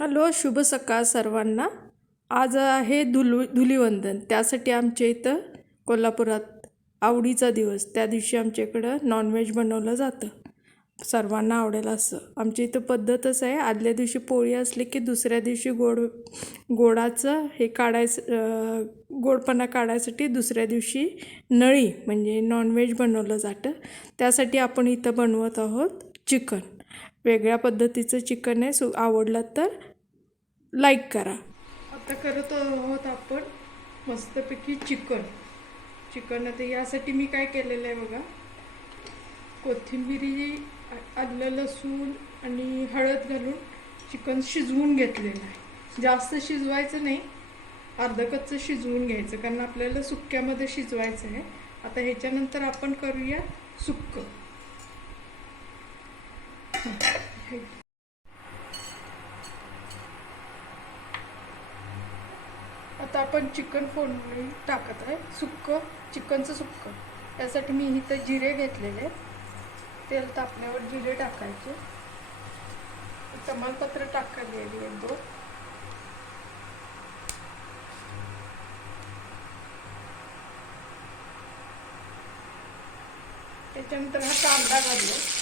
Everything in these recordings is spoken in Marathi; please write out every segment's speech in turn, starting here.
हॅलो शुभ सकाळ सर्वांना. आज आहे धुलू धुलीवंदन. त्यासाठी आमच्या इथं कोल्हापुरात आवडीचा दिवस. त्या दिवशी आमच्या इकडं नॉनव्हेज बनवलं जातं. सर्वांना आवडेल असं. आमच्या इथं पद्धतच आहे. आदल्या दिवशी पोळी असली की दुसऱ्या दिवशी गोड गोडाचं हे काढायचं गोडपणा काढायसाठी दुसऱ्या दिवशी नळी म्हणजे नॉनव्हेज बनवलं जातं. त्यासाठी आपण इथं बनवत आहोत चिकन. वेगळ्या पद्धतीचं चिकन आहे सु आवडलं तर लाईक करा. आता करत आहोत आपण मस्तपैकी चिकन. चिकन आता यासाठी मी काय केलेलं आहे बघा. कोथिंबिरी आलं लसूण आणि हळद घालून चिकन शिजवून घेतलेलं आहे. जास्त शिजवायचं नाही अर्ध कच्चं शिजवून घ्यायचं कारण आपल्याला सुक्क्यामध्ये शिजवायचं आहे. आता ह्याच्यानंतर आपण करूया सुक्कं. आता आपण चिकन फोडणी टाकत आहे. सुक्क चिकनचं सुक्क. त्यासाठी मी इथं जिरे घेतलेले तेल तापल्यावर जिरे टाकायचे. तमालपत्र टाकायला एक दोन. त्याच्यानंतर हा कांदा घाललो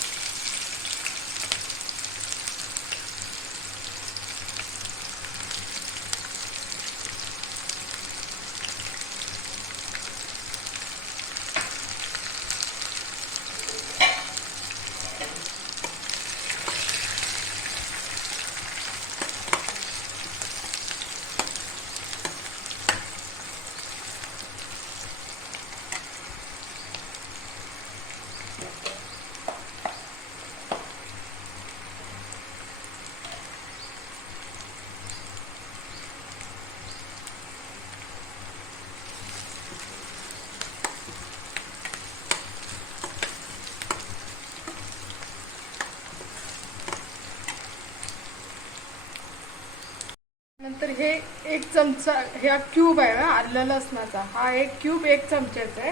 हे एक चमचा ह्या क्यूब आहे ना आलं लसणाचा. हा एक क्यूब एक चमचेचा आहे.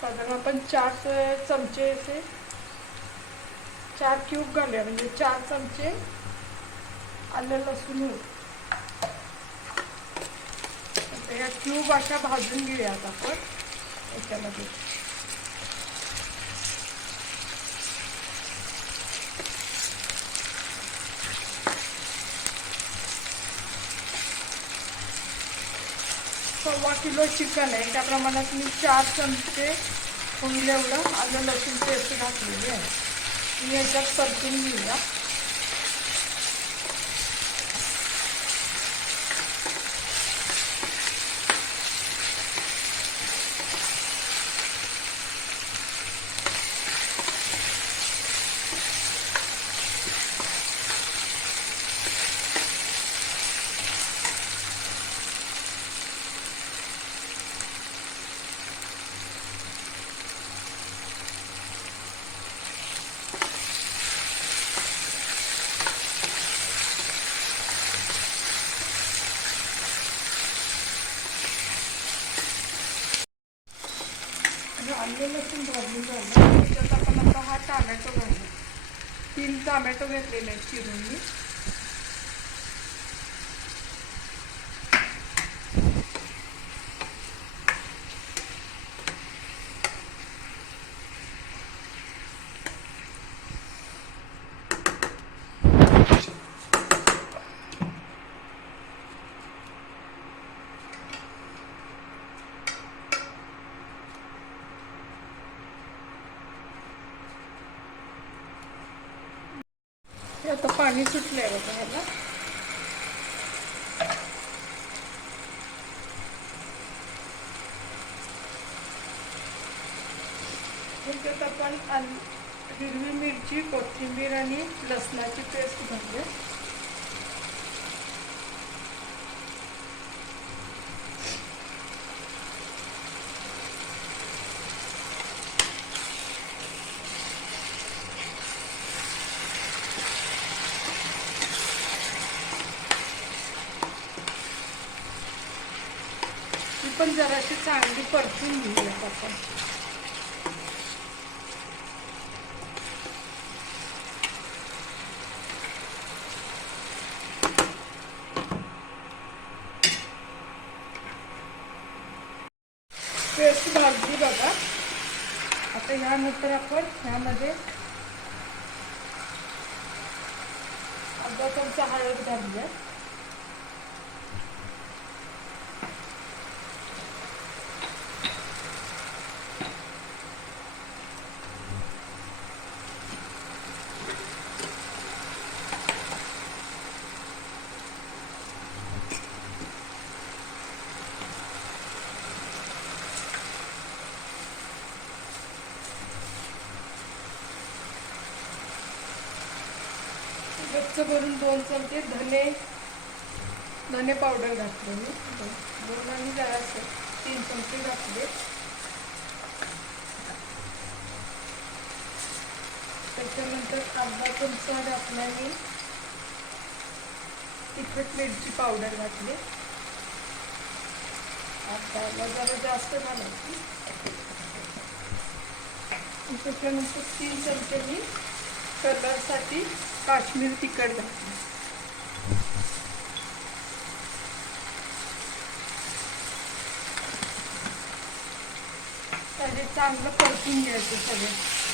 साधारण आपण चार चमचेचे चमचे असे चार क्यूब घालूया. म्हणजे चार चमचे आलं लसूण होईल ह्या क्यूब अशा भाजून घेऊयात आपण. याच्यामध्ये सव्वा किलो चिकन आहे. त्या प्रमाणात मी चार चमचे होईल एवढं आलं लसूण पेस्ट घातलेली आहे. मी याच्यात परतून घेऊया आणि आलं लसूण भाजून झालं त्याच्यात आपण आता हा टामॅटो घालू तीन टामॅटो घेतलेले आहेत चिरून आता पाणी सुटलंय बघा ह्याला. आपण हिरवी मिरची कोथिंबीर आणि लसणाची पेस्ट घालूया. पण जराशी चांगली परतून घेऊयात आपण. पेस्ट भाजली बघा. आता ह्यानंतर आपण ह्यामध्ये अर्धा चमचा हळद घालूया गच्च भरून दोन चमचे धने धने पावडर घातले मी. दोन आणि जरासं तीन चमचे घातले. त्याच्यानंतर अर्धा चमचा घातला मी. तिखट मिरची पावडर घातली. आता जरा जास्त घालायची. त्याच्यानंतर तीन चमचे मी कलरसाठी काश्मीर तिखट घातलं. त्याचे चांगलं परतून घ्यायचं सगळं.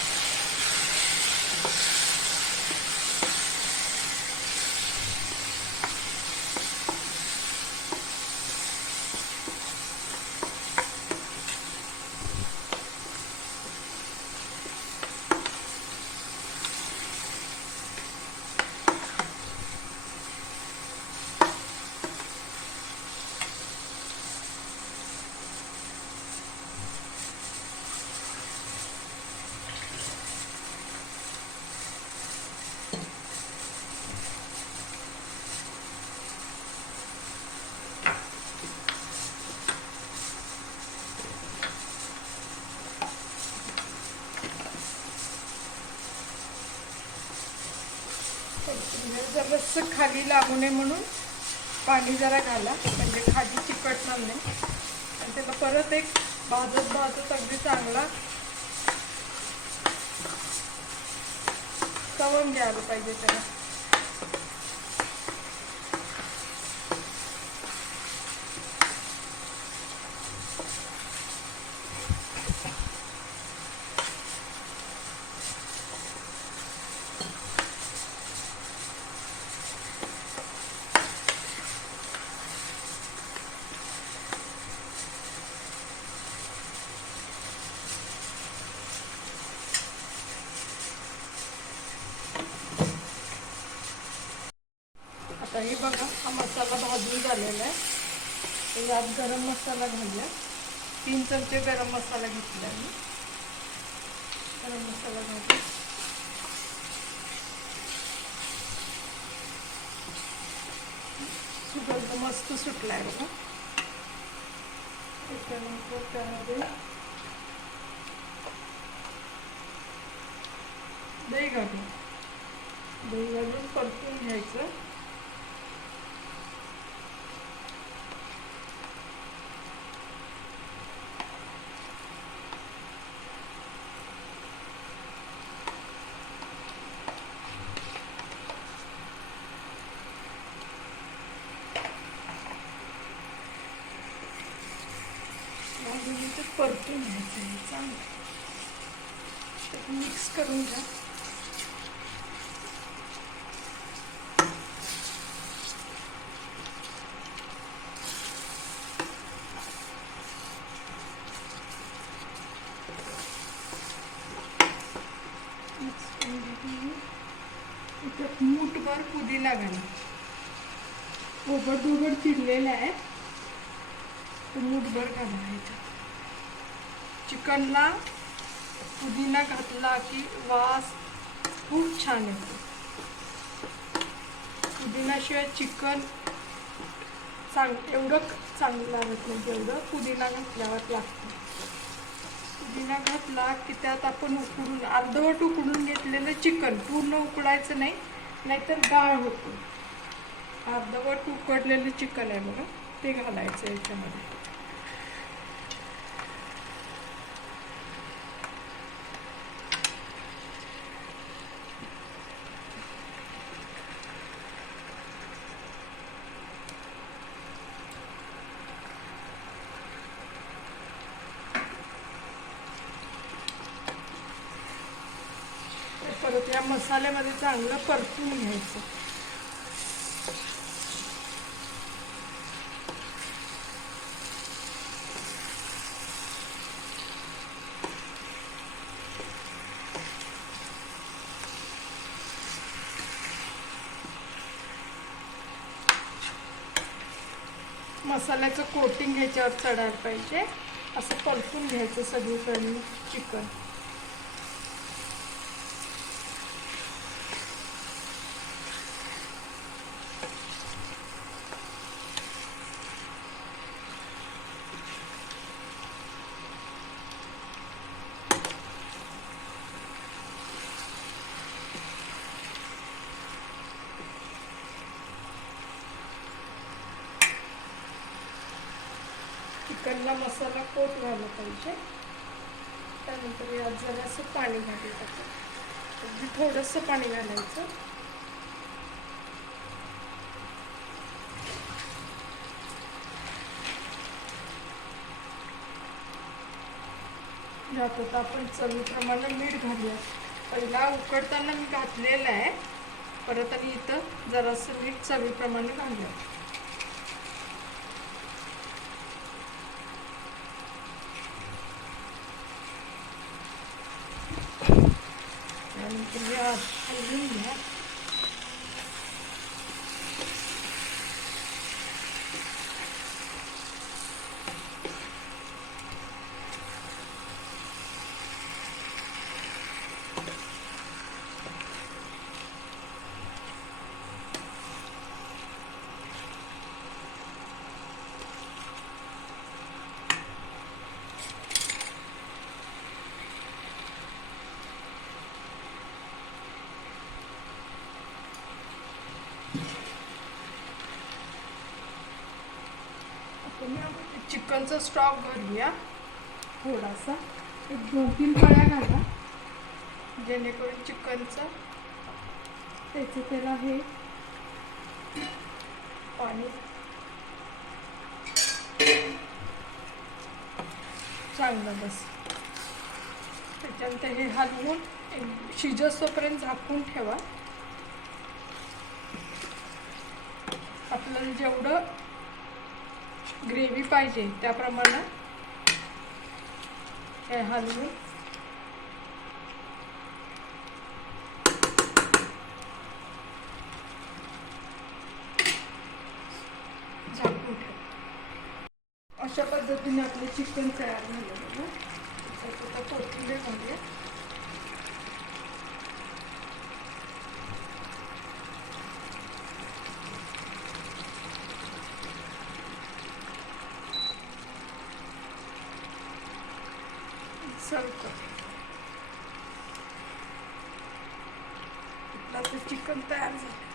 जरासं खाली लागू नये म्हणून पाणी जरा घाला. म्हणजे खाली चिकटणार नाही. आणि त्याला परत एक भाजत भाजत अगदी चांगला तळून घ्यायला पाहिजे त्याला आता हे बघा हा मसाला भाजून झालेला आहे गरम मसाला घालूया. तीन चमचे गरम मसाला घेतला मी. गरम मसाला घालू सुगंध मस्त सुटला आहे बघा. त्याच्यानंतर त्यामध्ये दही घालू दही घालून परतून घ्यायचं भाजून ते परतून घ्यायचं चांगलं मिक्स करून घ्या. मिक्स करून घेतली. मूठभर पुदिना घाला. ओबड दोबड चिरलेला आहे. तो मूठभर घालायचा चिकनला पुदिना घातला की वास खूप छान येतो. पुदिनाशिवाय चिकन चांग एवढं चांगलं लागत नाही जेवढं पुदिना घातल्यावर लागतं. पुदिना घातला की त्यात आपण उकडून अर्धवट उकडून घेतलेलं चिकन पूर्ण उकडायचं नाही नाहीतर गाळ होतो. अर्धवट उकडलेलं चिकन आहे बघा ते घालायचं याच्यामध्ये. मसाल्यामध्ये चांगलं परतून घ्यायचं. मसाल्याचं कोटिंग ह्याच्यावर चढायला पाहिजे. असं परतून घ्यायचं सगळीकडनं चिकन. चिकनला मसाला कोट व्हायला पाहिजे. त्यानंतर यात जरासं पाणी घालायचं. अगदी थोडंसं पाणी घालायचं. यात आता आपण चवीप्रमाणे मीठ घालूया. पहिला उकडताना मी घातलेलं आहे. परत आणि इथं जरासं मीठ चवीप्रमाणे घालूया त्यानंतर हे हलवून घ्या तुम्ही चिकनचा स्टॉक घालूया थोडासा. एक दोन तीन पळ्या घाला. जेणेकरून चिकनचं त्याचं त्याला हे पाणी. चांगलं बस. त्याच्यानंतर हे हलवून एक शिजस्तोपर्यंत झाकून ठेवा. आपल्याला जेवढं ग्रेव्ही पाहिजे त्याप्रमाणे. हे हलवून. झाकून अशा पद्धतीने आपलं चिकन तयार झालं बघा. कोथिंबीर घालूया. सर्व कर आपलं चिकन तयार झालं